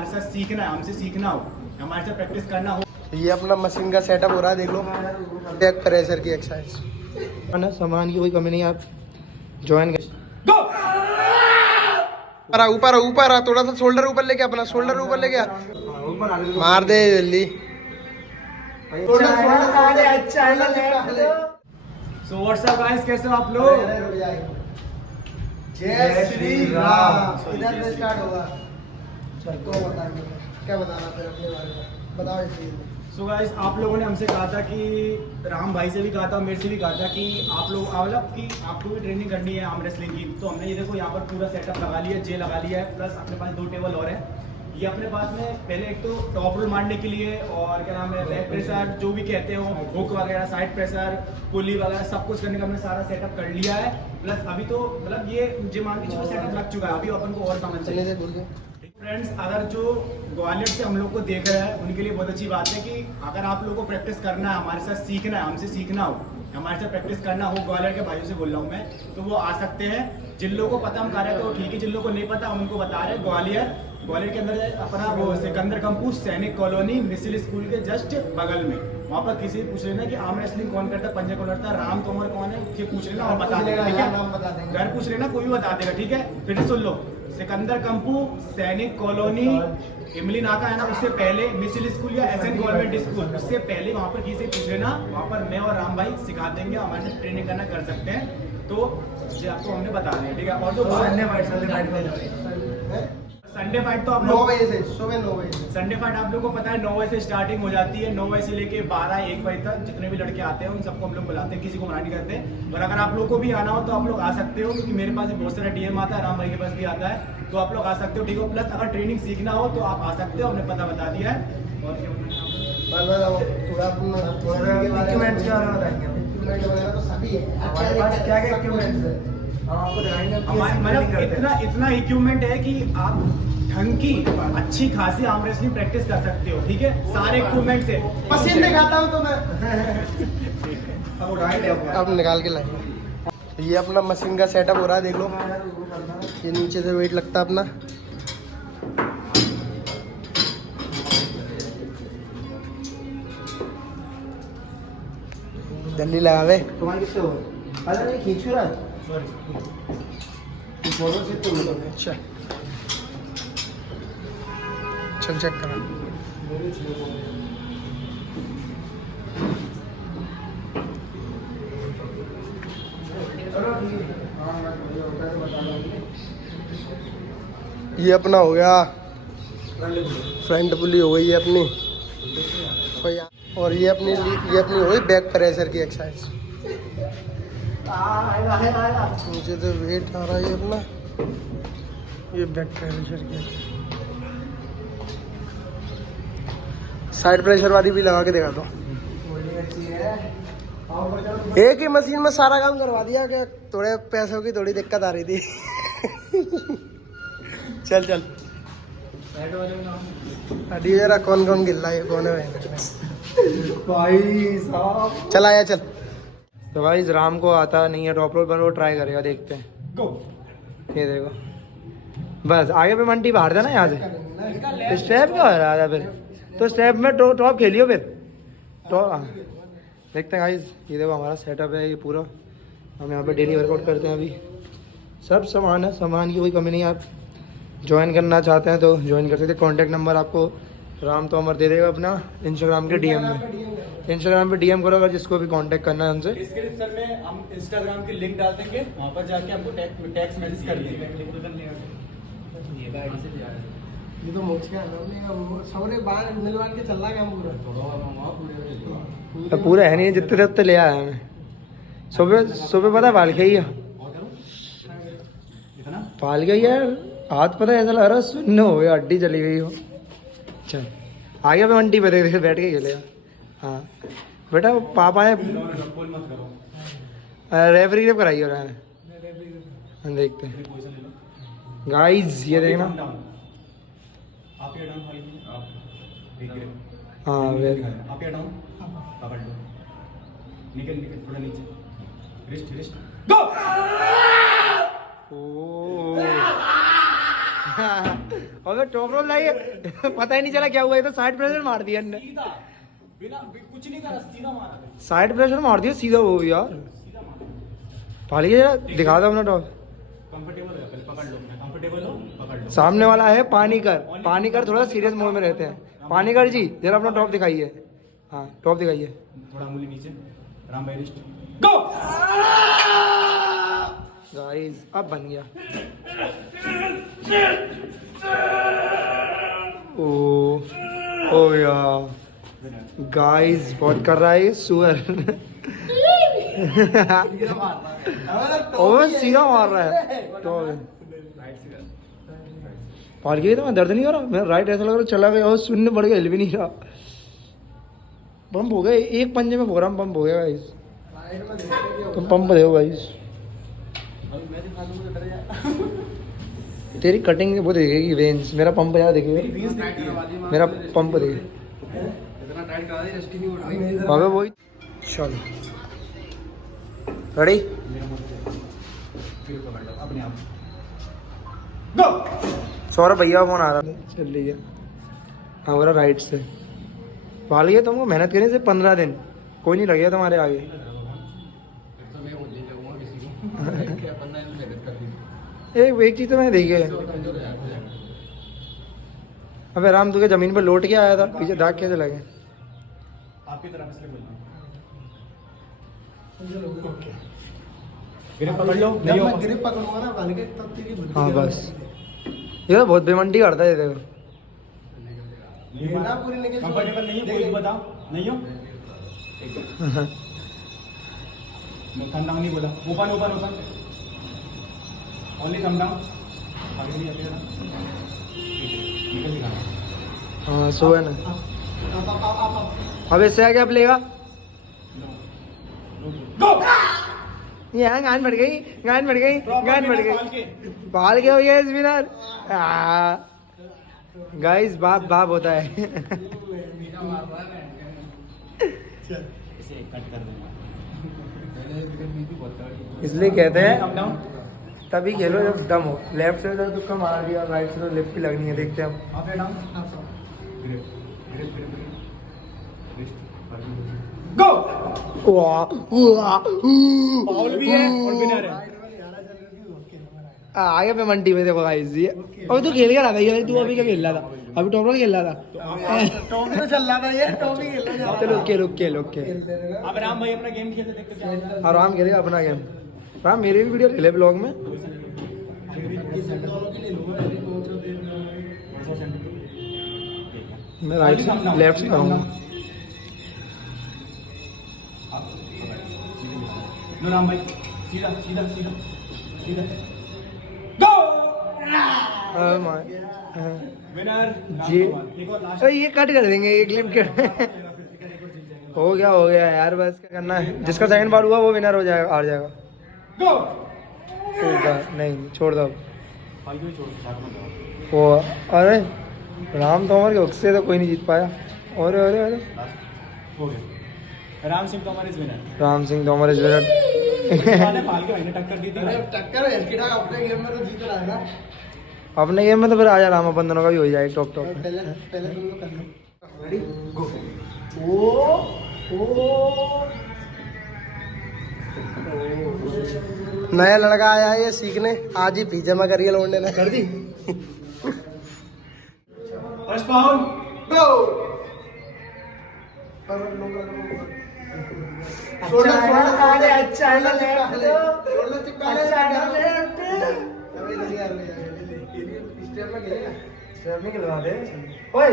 हमारे साथ सीखना है, हमसे सीखना हो, हमारे साथ प्रैक्टिस करना हो। ये अपना मशीन का सेटअप हो रहा है, देख लो। बैक प्रेशर की एक्सरसाइज ना, सामान की कोई कमी नहीं। आप ज्वाइन ऊपर ऊपर आ, थोड़ा सा शोल्डर ऊपर लेके, अपना शोल्डर ऊपर लेके आ, मार दे जल्दी। सो व्हाट्स अप गाइस, कैसे हो आप लोग? जय श्री राम। इधर से स्टार्ट होगा। चल तो बताएंगे क्या बताना फिर अपने बारे में, बताओ इसी। सो गाइस, आप लोगों ने हमसे कहा था कि राम भाई से भी कहा था, मेरे से भी कहा था कि आप लोग मतलब कि आपको भी ट्रेनिंग करनी है आर्म रेसलिंग की। तो हमने ये देखो यहाँ पर पूरा सेटअप लगा लिया है, जे लगा लिया है, प्लस अपने पास 2 टेबल और है। ये अपने पास में पहले एक तो टॉप रोल मारने के लिए, और क्या नाम है, बैक प्रेशर जो भी कहते हो, हुक वगैरह, साइड प्रेशर, पुली वगैरह सब कुछ करने का हमने सारा सेटअप कर लिया है। प्लस अभी तो मतलब ये जिम मान के चलो सेटअप लग चुका है, अभी अपन को और सामान चाहिए। फ्रेंड्स, अगर जो ग्वालियर से हम लोग को देख रहे हैं उनके लिए बहुत अच्छी बात है कि अगर आप लोगों को प्रैक्टिस करना है, हमारे साथ सीखना है, हमसे सीखना हो, हमारे साथ प्रैक्टिस करना हो, ग्वालियर के भाइयों से बोल रहा हूँ मैं, तो वो आ सकते हैं। जिन लोगों को पता हम कर रहे हैं तो ठीक है, जिन लोगों को नहीं पता हम उनको बता रहे हैं। ग्वालियर के अंदर अपना वो सिकंदर कंपू सैनिक कॉलोनी मिसिल स्कूल के जस्ट बगल में, वहाँ पर किसी पूछ लेना कि आर्म रेसलिंग कौन करता है, पंजा कौन करता है, राम तोमर कौन है, ये पूछ लेना और बता देगा, ठीक है। घर पूछ लेना, कोई भी बता देगा, ठीक है। फिर सुन लो, सिकंदर कंपू सैनिक कॉलोनी इमली नाका है ना, उससे पहले मिसिल स्कूल या एसएन गवर्नमेंट स्कूल, उससे पहले वहाँ पर किसी पूछ लेना, वहाँ पर मैं और राम भाई सिखा देंगे, हमारे साथ ट्रेनिंग करना कर सकते हैं। तो ये आपको हमने बता दिया, ठीक है। और जो संडे फाइट तो आप 9 बजे से सुबह 9 बजे से संडे फाइट आप लोगों को पता है 9 बजे से स्टार्टिंग हो जाती है। 9 बजे से लेके 12-1 बजे तक जितने भी लड़के आते हैं उन सबको हम लोग बुलाते हैं, किसी को मना नहीं करते। और अगर आप लोग को भी आना हो तो आप लोग आ सकते हो, क्योंकि मेरे पास भी बहुत सारा डीएम आता है, राम भाई के पास भी आता है, तो आप लोग आ सकते हो, ठीक है। प्लस अगर ट्रेनिंग सीखना हो तो आप आ सकते हो, हमने पता बता दिया है। और मतलब इतना इक्विपमेंट है कि आप ढंग की अच्छी खासी आर्म रेसलिंग प्रैक्टिस कर सकते हो, ठीक है। सारे इक्विपमेंट से मशीन दिखाता हूँ तो मैं अब निकाल के लाएंगे। ये अपना मशीन का सेटअप हो रहा है, देख लो। ये नीचे से वेट लगता है अपना। जल्दी लगा ले। तुम्हारे किससे हो अरे खींच रहा है। अच्छा चल चेक करा। ये अपना हो गया फ्रंट पुली, हो गई है अपनी। और ये अपनी हो गई बैक प्रेशर की एक्सरसाइज। मुझे तो वेट आ रहा है अपना, ये बैक प्रेशर की। साइड प्रेशर वाली भी लगा के दिखा दो। एक ही मशीन में सारा काम करवा दिया, कि थोड़े पैसों की थोड़ी दिक्कत आ रही थी। चल चल अभी जरा कौन कौन गिर रहा है, कौन है भाई साहब। चल आया चल। तो भाई राम को आता नहीं है टॉप रोल, पर वो ट्राई करेगा, देखते हैं। गो। ये देखो, बस आगे पे मंटी बाहर था ना यहाँ से, स्टेप क्या हो रहा था फिर, तो स्टेप में टॉप खेलियो फिर टॉप। देखते हैं गाइस, ये देखो हमारा सेटअप है ये पूरा। हम यहाँ पे डेली वर्कआउट करते हैं, अभी सब सामान है, सामान की कोई कमी नहीं है। आप ज्वाइन करना चाहते हैं तो ज्वाइन कर सकते हैं। कॉन्टैक्ट नंबर आपको राम तोमर दे देगा अपना इंस्टाग्राम के डीएम में। इंस्टाग्राम पे डीएम करो अगर जिसको भी कांटेक्ट करना है हमसे। डिस्क्रिप्शन में हम इंस्टाग्राम की लिंक डाल देंगे, वहाँ पर जाके हमको टेक्स्ट मैसेज कर देंगे। ये तो मोच का सबने बाहर मिलवान के चल रहा है पूरा। पूरा है नहीं, जितने जितने ले आया हमें। सुबह सुबह पता पाल के ही पाल गई यार, हाथ पता ऐसा लग रहा है सुन्न हो गया, हड्डी चली गई हो। चल आगे पे मंटी पे देख बैठ के खेलेगा। हाँ बेटा वो पापा है, रेफरी रेफ कराई हो रहा है। हम देखते हैं गाइस, ये देखना। आप ये डाउन भाई, आप एक ग्रिप। हाँ वेरी आप ये डाउन, पकड़ लो, निकल निकल थोड़ा नीचे, रिस्ट रिस्ट गो। अबे टॉप रोप लाइए पता ही नहीं चला क्या हुआ, ये तो साइड प्रेशर मार दिया ने, सीधा बिना कुछ नहीं करा, सीधा मारा, साइड प्रेशर मार दिया सीधा वो यार। सीधा मारा। पाली जरा दिखा दो अपना टॉप। कंफर्टेबल हो, पहले पकड़ लो, कंफर्टेबल हो, पकड़ लो। सामने वाला है पानीकर, पानीकर थोड़ा सीरियस मोड में रहते हैं। पानीकर जी जरा अपना टॉप दिखाइए, हाँ टॉप दिखाइए। थोड़ा उंगली नीचे, राम भाई रिस्ट, गो। गाइस अब बन गया। ओ यार गाइस बहुत कर रहा है ये सुअर। ओवर सीधा मार रहा है तो पाल गई, तो दर्द नहीं हो रहा, मेरा राइट ऐसा लग रहा चला गया और शून्य बढ़ गया, हिल भी नहीं रहा। पंप हो गया एक पंजे में, प्रोग्राम पंप हो गया गाइस। तुम पंप दे गाइस, तेरी कटिंग वो देखेगी वेन्स, मेरा पंप यार देखेगा, मेरा पंप देखे बाबा वही। चलो रेडी, अपने आप गो। सौरभ भैया फोन आ रहा था, चल लीजिए। हाँ बोला राइट से पाल गया, तुमको मेहनत करने से 15 दिन कोई नहीं लगेगा तुम्हारे आगे। एक चीज तो मैंने देखी है, अबे राम तुझे जमीन पर लौट के आया था, पीछे दाग कैसे लगे आपकी तरफ से बोल ग्रिप पकड़ लो, नहीं हो ग्रिप पकड़ूंगा ना काल के तब तेरी बुद्धि। हाँ बस ये तो बहुत बेमंडी करता है, देखो ये ना पूरी लेके कंफर्टेबल नहीं हो, कोई बताओ नहीं हो। मैं थम डाउन नहीं बोला, ओपन ओपन ओपन, ओनली थम डाउन, आगे नहीं आते ना, निकल दिखाना। हाँ सो है ना। अब इससे आगे आप लेगा ये गान बढ़ गई, गान बढ़ गई, गान बढ़ गई, बाल के हो गया स्पिनर। गाइस बाप बाप होता है। इसे कट कर दूंगा, इसलिए कहते हैं तभी खेलो जब दम हो। लेफ्ट से तो तुक्का मार दिया, राइट से तो लेफ्ट की लगनी है, देखते हैं हम। आप डाउन, ग्रिप ग्रिप ग्रिप गो। फाउल भी है और विनर है। आगे पे मंडी में देखो गाइस ये, अभी तू खेल के रहा था ये, तू अभी क्या खेल रहा था, अभी टॉप खेल रहा था। टॉप तो चल रहा था ये, टॉप ही खेल रहा था। चलो रुक के अब राम भाई अपना गेम खेलते देखते जाओ। आराम खेलेगा अपना गेम। राम मेरी भी वीडियो ले ले ब्लॉग में। मैं राइट से लेफ्ट से करूँगा। नो राम भाई, सीधा सीधा सीधा सीधा गो। विनर जी एक और लास्ट। अरे ये कट कर देंगे, ये क्लिप कर। हो गया यार, बस क्या करना है, जिसका सेकंड बार हुआ वो विनर हो जाएगा, हार जाएगा। गो। होगा नहीं, छोड़ दो भाई को छोड़ के साथ में वो। अरे राम तोमर के उससे तो कोई नहीं जीत पाया। अरे अरे अरे लास्ट हो गया। Ram Singh Tomar is winner. Ram Singh Tomar is winner. Pal के भाई ने टक्कर दी थी। टक्कर एलकीडा अपने गेम में तो जीत रहा है ना। अपने गेम में तो फिर आजा राम, अपन दोनों का भी हो जाएगा टॉप टॉप। पहले पहले तुम लोग कर लो। रेडी गो। नया लड़का आया है ये सीखने, आज ही फीस जमा करिए लोगों ने। कर दी फर्स्ट फाउल गो।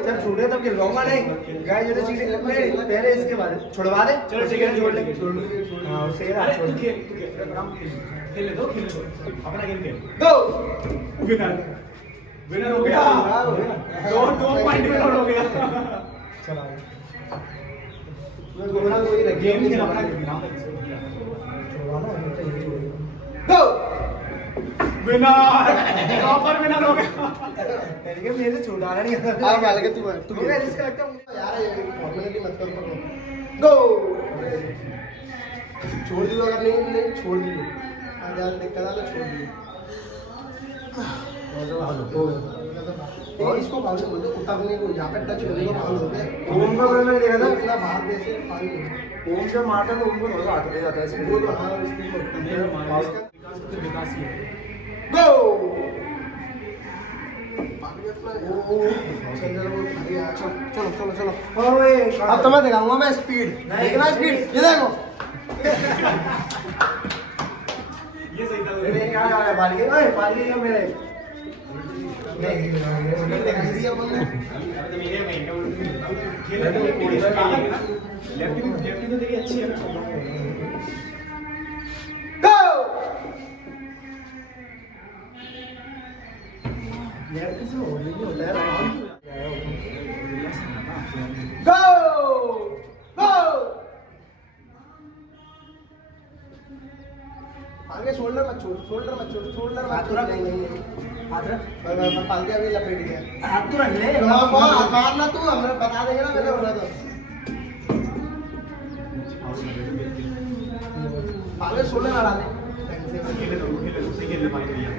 जब छूटे तब खिलवाऊंगा नहीं गाय, जो तो चीजें पहले इसके बाद छुड़वा दे। चलो ठीक है, छोड़ ले। हाँ उससे अरे तू खेल राम, खेल ले दो अपना गेम खेल। गो। विनर विनर हो गया। दो पॉइंट विनर हो गया। चला गेम खेल अपना गो। विनर, प्रॉपर विनर हो गया। मेरे से छुड़ाना नहीं आता। आ क्या लगे तू मैं रिस्क लगता हूँ यार, ये फॉर्मेलिटी मत करो, पकड़ो गो। छोड़ दियो, अगर नहीं छोड़ दियो, आज यार दिक्कत आ, छोड़ दियो। और इसको फाउल बोलते हैं, उतरने को यहाँ पे टच करने को फाउल बोलते हैं। ओम का गोल मैंने देखा था, इतना बाहर वैसे फाउल नहीं है। ओम जब मारता है तो ओम को थोड़ा सा हाथ दे जाता है स्पीड। वो तो हाँ स्पीड में उतरने नहीं, को हमारा फाउल। इसका विकास ही है। गो चलो चलो चलो ओए अब तो मैं दिखाऊंगा मैं स्पीड नहीं। देखना स्पीड ये देखो ये सही था। नहीं आ बाली ओए बाली ये मेरे नहीं दिखाई दिया अपन ने अब तो मेरे में खेल तो कोई ना लेफ्टी तो तेरी अच्छी है ना। गो यार किसी हो नहीं होता है गो गो आगे शोल्डर मत हाथ तो रख। नहीं नहीं नहीं हाथ रख। मैं पालते अभी लपेट गया हाथ तो रख ले। हाथ मारना तू हमें बता देंगे ना मैंने बोला तो आगे शोल्डर लड़ा दे खेले दो सही खेलने पाएंगे भैया।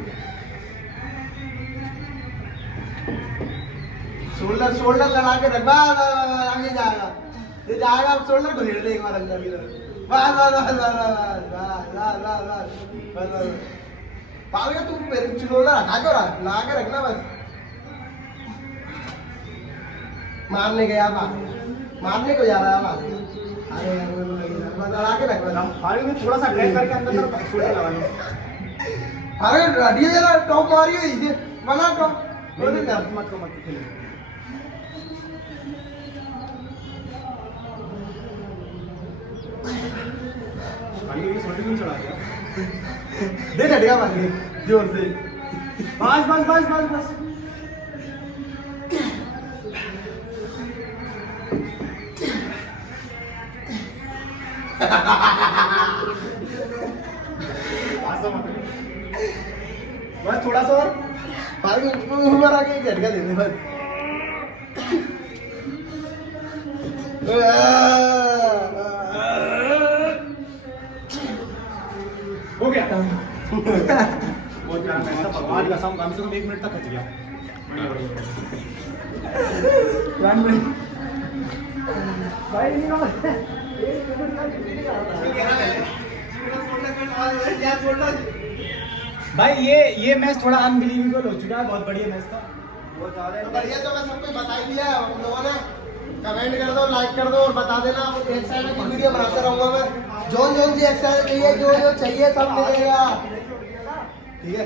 शोल्डर लड़ा के रख बस आगे जाएगा ये जाएगा अब शोल्डर को हिट दे एक बार अंदर की तरफ बस बस बस बस बस बस बस पाल के तू मेरे शोल्डर हटा क्यों रहा लगा के रखना बस मारने गया मारने को जा रहा है अब अरे बस लड़ा के रख बस फाड़ी में थोड़ा सा ड्रैग करके अंदर तरफ शोल्डर लगा लो। अरे हटिए जरा टॉप मारी हुई थी बना टॉप नहीं नहीं मत को मत खेलो। फाड़ी ये छोटी क्यों चढ़ा दिया? दे झटका मार के जोर से बस बस बस बस बस। बस थोड़ा सा और। पाल के उमर आके एक झटका दे दे बस हो गया। बहुत प्यारा मैच था, भगवान का कसम कम से कम 1 मिनट तक खच गया। भाई ये मैच थोड़ा अनबिलीवेबल हो चुका है, बहुत बढ़िया मैच था। बहुत ज्यादा बढ़िया तो मैं सबको बता ही दिया हम लोगों ने कमेंट कर दो लाइक कर दो और बता देना एक साइड की वीडियो बनाते रहूंगा मैं जोन जोन सी एक्सरसाइज चाहिए जो जो चाहिए सब मिलेगा ठीक है।